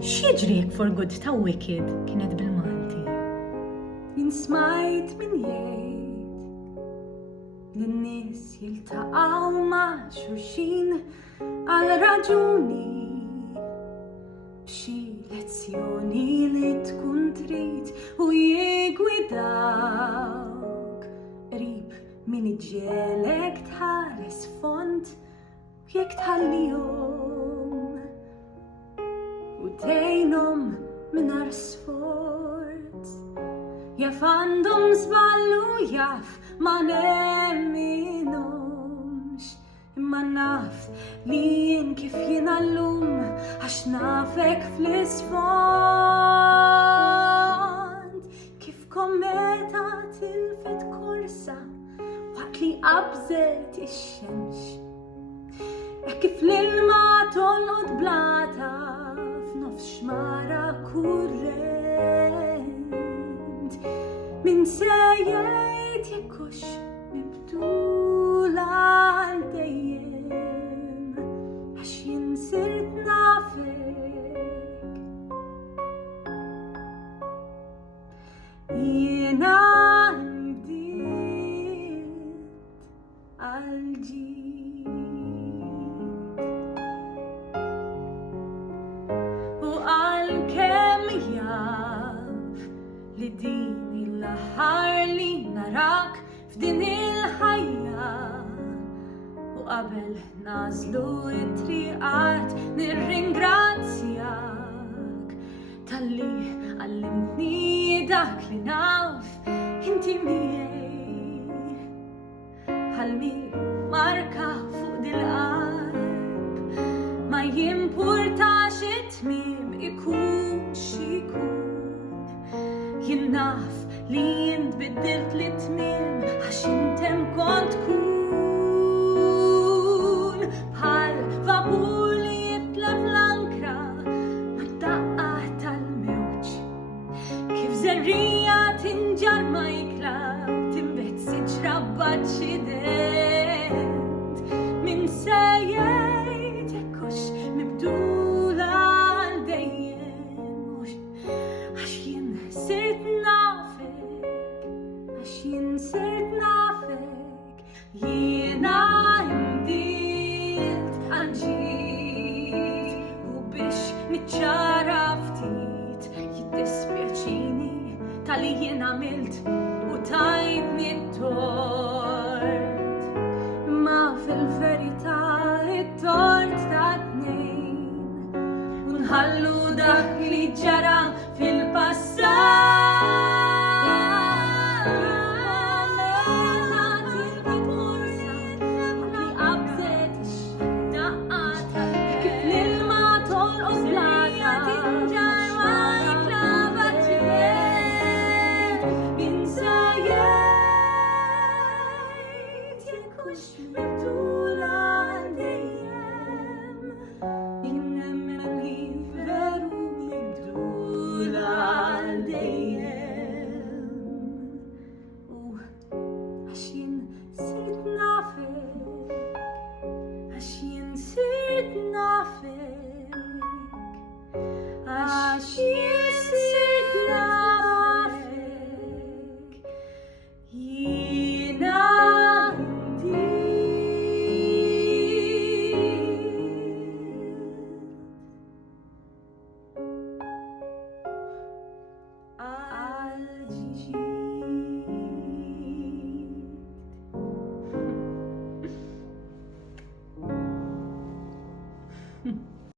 X'jiġri jekk for good ta' Wicked kienet bil-Malti? Jinsmajt min jgħid l-nies jiltaqgħu ma' xulxin għal raġuni b'xi lezzjoni li tkun trid u jigwidawk qrib min iġġielek tħares font u jekk tħallihom u tgħinhom mingħajr sforz. Jaf għandhom żballu jaf ma nemminhomx, imma naf li jien kif jiena llum għax nafek fl-isfond. Kif kometa tilfet korsa waqt li qabżet ix-xemx, hekk kif l-ilma tolqod blata f'nofs xmara kurrent. Min se jgħid jekk hux mibdula għal dejjem għax jien sirt nafek. Jiena bdiet għal-ġid u għal-kemm jaf li din l-aħħar li narak f'din il-ħajja u qabel nażlu it-triqat nirringrazzjak talli għallimtni dak li naf inti miegħi bħalmi marka fuq dil-qalb. Ma jimpurtax it-tmiem ikun x'ikun, jien naf li jint biddilt li tmiem għax intem kont tkun bħal vapur li jitlef l-ankra mad-daqqa tal-mewġ. Kif żerrija tinġar ma jikla timbet siġra b'aċċident. Min se jgħid jekk hux mibdula għal dejjem għax jien sirt nafek, għax jien sirt nafek. Jiena bdiet għal-ġid u biex niċċara ftit jiddispjaċini tal-li jien għamilt u tajtni t-tort. Ma fil-verità it-tort ta' tnejn u nħallu dak li ġara fil-passat. Veru mibdula